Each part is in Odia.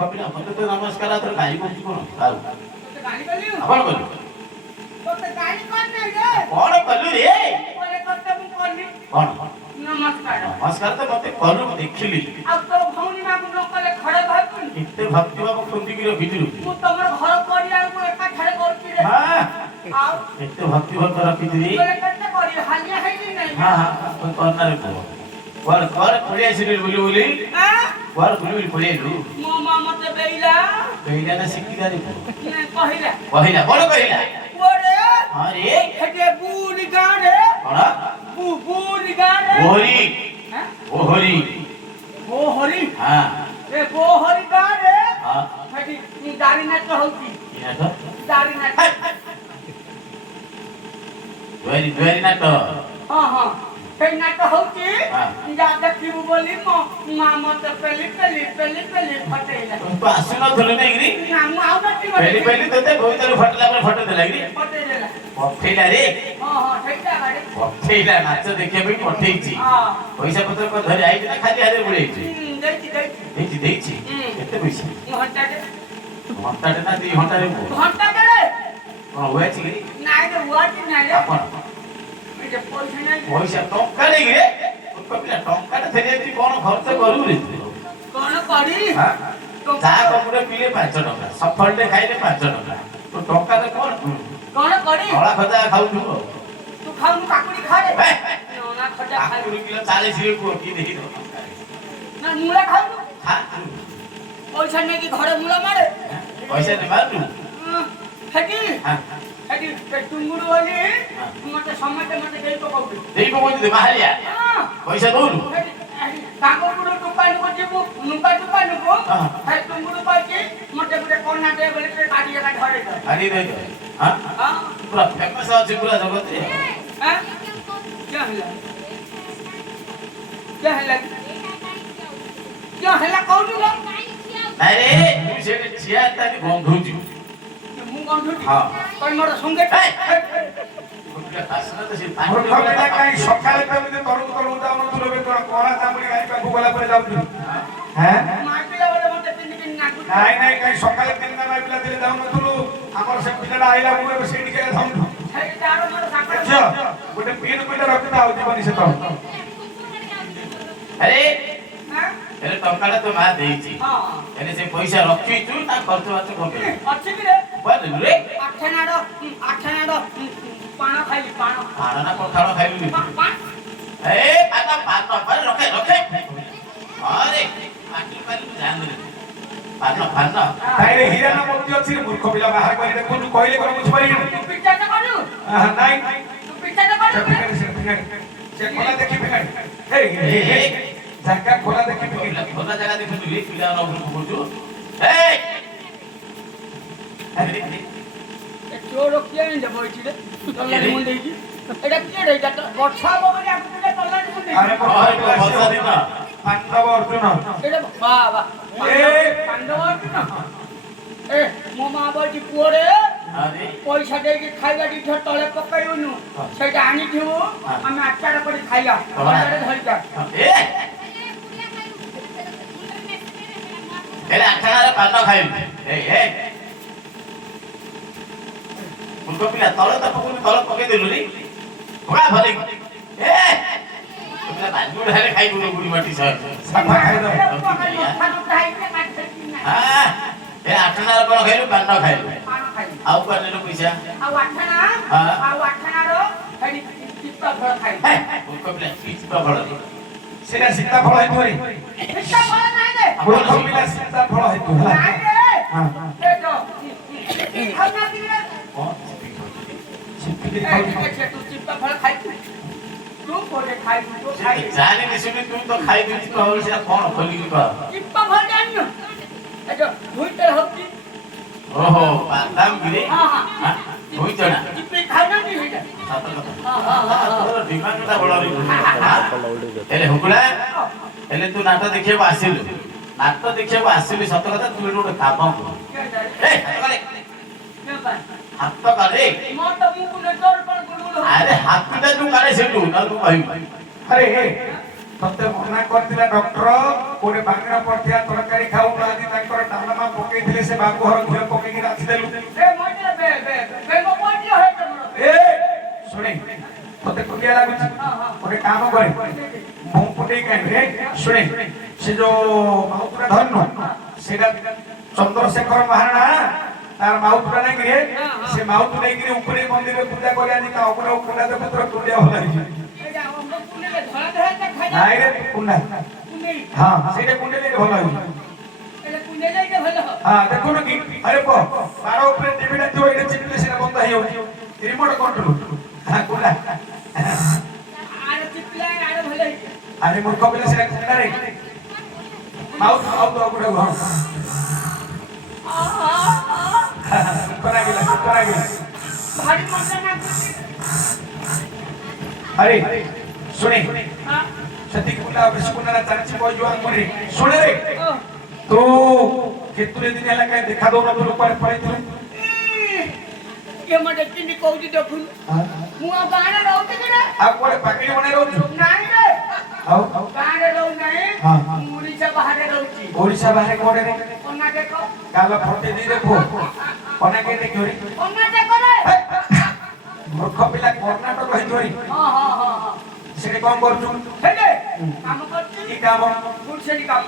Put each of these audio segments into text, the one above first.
କପିଲା ମତେ ତ ନମସ୍କାର ଆତ୍ର ଗାଈ କରୁଛି କଣ ଆଉ ତତେ ଗାଳି କଲି ଆପଣ କଲୁ ତତେ ଗାଳି କରି ନାହିଁ ରେ କଣ କଲୁ ରେ ବୋଲେ ତତେ ମୁଁ କଲି କଣ ନମସ୍କାର ନମସ୍କାର ତ ମତେ କଲୁ ମୁଁ ଦେଖିଲି ଆଉ ତୋ ଭଉଣୀ ମାକୁ ନ କଲେ ଘରେ ଭାବୁନି କେତେ ଭକ୍ତି ଭାବ ଖୁନ୍ଦିକି ରଖିଥିଲୁ ମୁଁ ତମର ଘର କରିବାକୁ ଏକା ଥରେ କରୁଛି ରେ ହଁ ଆଉ କେତେ ଭକ୍ତି ଭାବ ରଖିଥିଲି ବୋଲେ କେତେ କରି ହାଲିଆ ହେଇନି ନାହିଁ ହଁ ହଁ କୋई କରନାରେ ପୁଅ କୁଆଡେ କୁଆଡେ ପଳେଇ ଆସିଲୁ ବୁଲି ଆଁ କୁଆଡେ ବୁଲି ପଳେଇ ଆସିଲୁ ମୋ ମା ମତେ ବେଇଲା କହିଲା ନା ଶିଖିଦାରି କହିଲା କହିଲା କଣ କହିଲା ପୁଅରେ ହଁ ରେ ହେଟେ ବୁଲି ଗାଁରେ କଣ ବୁଲି ଗାଁରେ ଓହରି ଆଁ ଓହରି ବୋହରି ହଁ ଏ ବୋହରି ଗାଁରେ ହଁ ହେଟି ଦାରି ନାଚ ହଉଛି କିନା ତ ଦାରି ନାଚ ଦୁଆରି ନାଟ ହଁ ହଁ ସେଇ ନାଚ ହଉଛି ହଁ। ଯା ଦେଖିବୁ ବୋଲି ମୋ ମା ମତେ ପେଲି ଫଟେଇଲା ତୁ ଆସୁନଥିଲୁ ନାଇକିରି ନା ମୁଁ ଆଉ ନଥିବ ପେଲି ପେଲି ତତେ ବୋଇତରୁ ଫଟିଲା ପରେ ଫଟୋ ଦେଲା କିରି ଫଟେଇଦେଲା ପଠେଇଲା ରେ ହଁ ହଁ ସେଇଟା ଗାଡି ପଠେଇଲା ନାଚ ଦେଖିବା ପାଇଁ ପଠେଇଛି ହଁ ପଇସା ପତ୍ର କଣ ଧରି ଆଇଛି ନା ଖାଲି ହାତରେ ବୁଲେଇଛି ଦେଇଛି ଦେଇଛି କେତେ ପଇସା ଘଣ୍ଟାଟେ ଘଣ୍ଟାଟେ ନା 2 ଘଣ୍ଟାରେ ପୁଅ ଘଣ୍ଟାଟେ କଣ ହୁଏଛି କିରି ନାଇଁ ରେ ୱାଟି ନାଇଁ ରେ ଆପଣ ଏ ଯେ ପଇସା ନାଇଁ ପଇସା ଟଙ୍କା ନେଇକି ରେ ପିଲା ଟଙ୍କାଟେ ଥେଲେ ଏଠି କଣ ଖର୍ଚ୍ଚ କରିବୁ ରେ କଣ କରି ଚା କପୁରେ ପିଇଲେ 5 ଟଙ୍କା ସଫଲଟେ ଖାଇଲେ 5 ଟଙ୍କା ତୁ ଟଙ୍କାରେ କଣ କଣ କରି ଧଳା ଖଜା ଖାଉଥିବୁ ତୁ ଖାଉନୁ କାକୁଡି ଖା ରେ ନା ଖଜା ଖାଇ କାକୁଡି କିଲୋ 40 ରେ ପୁଅ କି ଦେଖି ନା ମୂଳା ଖାଉନୁ ଖା ପଇସା ନେଇକି ଘରେ ମୂଳା ମାରେ ପଇସା ନେ ମାରୁ ହେଟି ହେଟି ଟୁଙ୍ଗୁରୁ ବୋଲି ମତେ ସମସ୍ତେ ମତେ ଦେଇ ପକଉଛୁ ଦେଇ ପକଉଛୁ ବାହାରିଆ ପଇସା ଦଉନୁ କାକୁଡୁ ଦୋକାନକୁ ଯିବୁ ନୁକା ଦୋକାନକୁ ହେ ଟୁଙ୍ଗୁରୁ କହିଛି ମତେ ଗୋଟେ କନା ଦେ ବୋଲି ସେ ଗାଡି ଏକା ଧରେଇ ଦେ ଆଣି ଦେ ହଁ ହଁ ପୁରା ଫେମସ ଅଛି ପୁରା ଜଗତରେ ହଁ क्या ହେଲା क्या ହେଲା କହୁନୁ ଲୋ ନାଇଁ ରେ ତୁ ସେଠି ଠିଆ ତାନି ଗନ୍ଧୁଛୁ ମୁଁ ଗନ୍ଧୁଛି ହଁ କଇ ମୋର ସଙ୍ଗେ କାଇଁ ସକାଳେ କେମିତି ତଳକୁ ତଳକୁ ଯାଉନଥିଲୁ ଏବେ ତୋର କଳା ଚାମୁଡି ଗାଈ ପାଖକୁ ଗଲା ପରେ ଯାଉଥିଲୁ ମାଇପିଲା ବେଳେ ମତେ ତିନି ଦିନ ନାଗୁଛି ନାଇଁ ନାଇଁ କାଇଁ ସକାଳେ ତିନିଟା ମାଇ ପିଲା ଥିଲେ ଯାଉନଥିଲୁ ଆମର ସେ ପିଲାଟା ଆଇଲା ମୁଁ ଏବେ ସେଇଠି କେବେ ଯାଉନୁ ସେଇ ତାର ମୋର ସାଙ୍ଗ ଗୋଟେ ପିନ୍ ପିଲା ରଖିଥା ଆଉ ଯିବନି ସେ ତ ଆରେ ହାଁ ଏରେ ଟଙ୍କାଟା ତ ମା ଦେଇଛି ହଁ ଏରେ ସେ ପଇସା ରଖିଛୁ ତା ଖର୍ଚ୍ଚ ବାର୍ଚ୍ଚ କଣ ଅଛି କି ରେ କରିବୁ ରେ ଆଠନାଡ ପାଣ ଖାଇଲି ପାଣ ପାନ ନା ପଖାଳ ଖାଇଲୁ ଏ ପାନ ପାନ ରଖେ ରଖେ ଆରେ ପାଟି ପାଟି ଜାନ ରେ ପାନ ପାନ ତାଇରେ ହୀରା ନା ମୋତି ଅଛି ରେ ମୂର୍ଖ ପିଲା ବାହାର କରି ଦେଖୁଛୁ କହିଲେ କଣ ବୁଝିପାରିବୁ ତୁ ପିଠା ତ କରୁ ନାଇଁ ତୁ ପିଠା ତ କରୁ ସେ ଖୋଲା ଦେଖି ପିଲାଡି ହେଇ ଜାଗା ଖୋଲା ଦେଖି ପିଲା ଖୋଲା ଜାଗା ଦେଖୁଛୁ ରେ ପିଲା ନ ବୁଝୁ ଏ ଚୋର କିଏ ଆଣିଲେ ବଇଛି ରେ ତଲାଣି ମୁଣ୍ଡେଇକି ଏଟା କିଏ ରେ ଏଟା ବର୍ଷା ହବ ବୋଲି ଆଗୁଥିଲେ ତଲାଣି ମୁଣ୍ଡେଇକି ଆରେ ବର୍ଷା ଦିନ ପାଣ୍ଡବ ଅର୍ଜୁନ ଏଟା ବାବା ପାଣ୍ଡବ ଅର୍ଜୁନ ଏ ମୋ ମା ବଇଛି ପୁଅରେ ଆରେ ପଇସା ଦେଇକି ଖାଇବା ଦିଥ ତଳେ ପକେଇବୁନୁ ସେଇଟା ଆଣିଥିବୁ ଆମେ ଆଚାର କରି ଖାଇବା ଘରେ ଧରିକା ଏ ଏରେ ଆଠଣାରେ ପାନ ଖାଇବୁ ଏ ମୁର୍ଖ ପିଲା ତଳ ତ ପକଉନି ତଳ ପକେଇ ଦେଲୁ ରେ ଭଗା ଭଲେ ଏ ପିଲା ବାଜୁ ଢାରେ ଖାଇବୁ ରେ ବୁଢୀ ମାଟି ସହ ସାଫା ଖାଇଦବ ହଁ ଏ ଆଠଣାରେ କଣ ଖାଇଲୁ ପାନ ଖାଇଲୁ ପାନ ଖାଇଲି ଆଉ କୁଆଡେ ନେଲୁ ପଇସା ଆଉ ଆଠଣାର ହେଠି ଚିତ୍ତ ଫଳ ଖାଇଲି ମୁର୍ଖ ପିଲା କିଛି ତ ଫଳ ସେଟା ସୀତାଫଳ ହେଇଥିବ ରେ ଚିତ୍ତ ଫଳ ନାହିଁ ରେ ମୂର୍ଖ ପିଲା ସୀତାଫଳ ହେଇଥିବ ନାହିଁ ରେ ଏ ତ ଖାଉନାହାନ୍ତି ରେ ସିପିକି ଏ ତୁ ଚିତ୍ତ ଫଳ ଖାଇଛୁ ତୁ କୋଉଠି ଖାଇଛୁ ତୁ ଖାଇଛୁ ଜାଣିନି ଶୁଣି ତୁ ତ ଖାଇ ଦେଇଛୁ କହ ସେଟା କଣ ଖୋଲିକି କହ ଚିତ୍ତ ଫଳ ଜାଣିନୁ ଏ ତ ଭୁଇତେ ହଉଛି ଓହୋ ବାଦାମ ଗିରି ହଁ ଭୁଇ ଚଣା ଚିତ୍ତ ଖାଉନାହାନ୍ତି ସେଇଟା ସତ କଥା ହଁ ତୋର ଦିମାଗଟା ବଡ ହେଲେ ହୁକୁଳା ହେଲେ ତୁ ନାଟ ଦେଖିବାକୁ ଆସିଲୁ ନାଟ ଦେଖିବାକୁ ଆସିଲୁ ସତ କଥା ତୁ ଏଠି ଗୋଟେ କାମ କର ଏ ହାତ କାଢେ ଆରେ ହାତଟା ତୁ କାଢେ ସେଠୁ ନା ତୁ କହିବୁ ଆରେ ତତେ ମନା କରିଥିଲା ଡକ୍ଟର ଗୋଟେ ବାଙ୍ଗରା ପଡିଥିବା ତରକାରୀ ଖାଉନାହାନ୍ତି ତାଙ୍କର ଡାଲମା ଯାଇଥିଲେ ସେ ବାବୁ ଘର ଘିଅ ପକେଇକି ରାଖିଦେଲୁ ଏ ମଇରେ ବେଙ୍ଗ ପଡ଼ିയോ ହେ ତମର ଏ ଶୁଣେ ତତେ କୁଣ୍ଡିଆ ଲାଗୁଛି ଗୋଟେ କାମ କରେ ମୁଁ ପୁଟେଇ କାହିଁରେ ଶୁଣେ ସେ ଯୋଉ ମାଉତୁରା ଧରିନୁ ସେଇଟା ଚନ୍ଦ୍ରଶେଖର ମହାରଣା ତାର ମାଉତୁରା ନାଇକିରେ ସେ ମାଉତୁ ନେଇକିରି ଉପରେ ମନ୍ଦିରରେ ପୂଜା କରି ଆଣି ତା ଉପରେ କୁଣ୍ଡା ଦେବ ତୋର କୁଣ୍ଡିଆ ଭଲ ହେଇଯିବ ଏଟା ଆମ କୁଣ୍ଡେଲେ ଧଳା ଧଳା ଦେଖା ଯାଏ ନାଇଁ ରେ କୁଣ୍ଡା କୁଣ୍ଡେଇ ହଁ ସେଇଟା କୁଣ୍ଡେଲେ ଭଲ ହେଇଯିବ ଏଟା କୁଣ୍ଡେଲେ କେ ଭଲ ହଁ ଦେଖୁନ କି ଆରେ ପో ତାର ଉପରେ ଟିଭିଟା ଥିବ ଏଇଟା ଚିପିଲେ ସେଟା ବନ୍ଦ ହେଇଯାଉଛି ରିମୋଟ କଣ୍ଟ୍ରୋଲ ହଁ କୁଣ୍ଡା ଆର ଚିପିଲା ଆର ଭଲ ହେଇଛି ଆରେ ମୂର୍ଖ ପିଲା ସେଟା କୁଣ୍ଡାରେ ମାଉତ ମାଉତ ଉପରେ ଘର କରାଗିଲା ଭାରି ମଜା ନା अरे सुने हां सती कुला बिस्कुना चाची कोई जो अंगुरी सुने रे तू केतुरे दिन हला काय देखा दो न तू ऊपर पड़े तू ये मटे तिंडी कोउदी देखुन मु गाने रहउते के रे आ कोडे पाकड़ी बने रहू नाही रे आउ गाने रहउ नाही हां ओडिसा बाहरे रहउची ओडिसा बाहरे कोडे रे कोना देखो काला फोटे दी देखो कोना के देखोरी कोना देखो रे मूर्ख पिला कर्नाटक रही धोरी हां सेटे कोन करछु हेले काम करछी की काम गुडसेली काम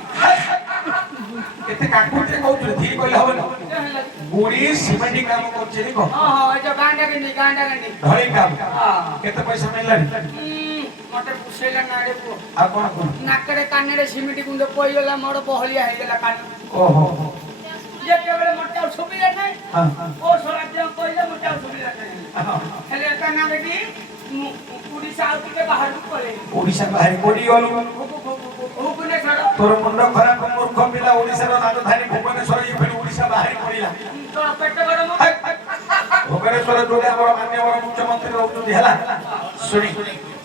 केते काकुते कहउछु धी कहले हबो न बुड़ी सिमेंटी काम करछि देखो हां ए जो गांडा के धड़ी काम हां केते पैसा मिलला मटे पुसेला नाडे को आ कोन कोन नाकरे कानेरे सिमेंटी गुंड पइला मोर बहलिया हेगला कान ओहो जे केवल मटे सुबिला नाही हां ओ सोला जे पइला मटे सुबिला नाही हेले काना बेटी उड़ीसा आउट के बाहर पले ओडिसा बाहर कोडी गलु भुवनेश्वर तोर मुंड खराब मूर्ख पिला ओडिसा रो राजधानी भुवनेश्वर ये फेर ओडिसा बाहर पड़िला तो पेट गरम भुवनेश्वर जोडे हमर मान्यवर मुख्यमंत्री रहउछथि हला सुनी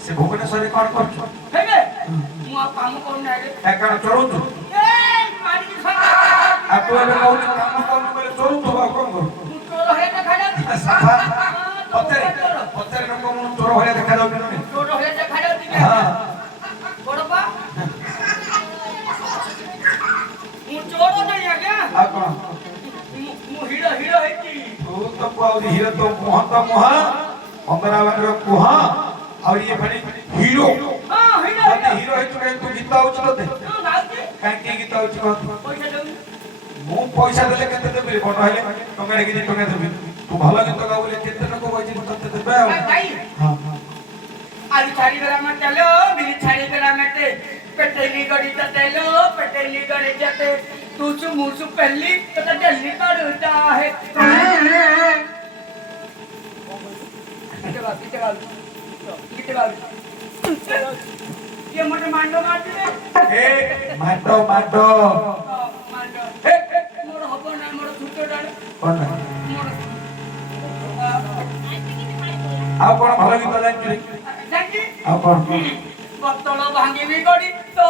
से भुवनेश्वर कोन करछु हेगे मु काम कोन नाडे एकाण चोरुछु ए मारी की आ तू एबे कहू काम कोन बोले चोरु तो कोन करू चोर हे देखा जा सफा पत्थर न को चोर होया देखा जाउ कि चोर हे देखा जा दिके हां बड़बा मु चोर नहीं आ गया आ कोन मु हीरो हीरो है की तू तो पाउ हीरो तो मोह अंदरावन रो कुह और ये बड़ी हीरो हां हीरो हीरो है तू गीत गाउछ तो दे हां गाउची काहे की गीत गाउछ को पैसा दउ मु पैसा देले केते देबे बड़ हेले टंगा की टंगा देबे तू भलो गीत गाउले केते नको पैसा तते देबे भाई हां आली छाड़ी गला में चलो बिली छाड़ी गला में ते पेटेली गड़ी चलो पेटेली गड़ी जते तू चु मुसु पहली तो जल्दी करता है किते बाल ये मटे मांडो मारती रे ए माटो माटो मांडो मोर हबो ना मोर छुटो डाल कोन मोर आ कोन भलो गीत जानछु रे जानकी आ कोन बतल भांगी भी गड़ी तो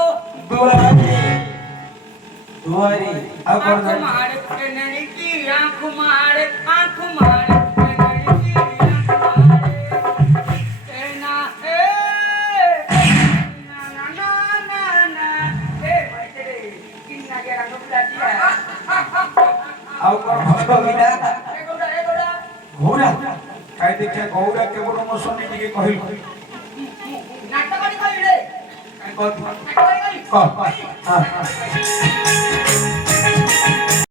दुआरी आ कोन आंख मारे केनड़ी की आंख मारे केनड़ी की आंख मारे ए ना ए भाई तेरे किन्ना के रंग बुला दिया आ कोन भलो गीत ए गोड़ा घोड़ा काय देखिया गौड़ा केवल मो सुनी टिके कहिल नाटक करी रे काय कहत नाटक करी हां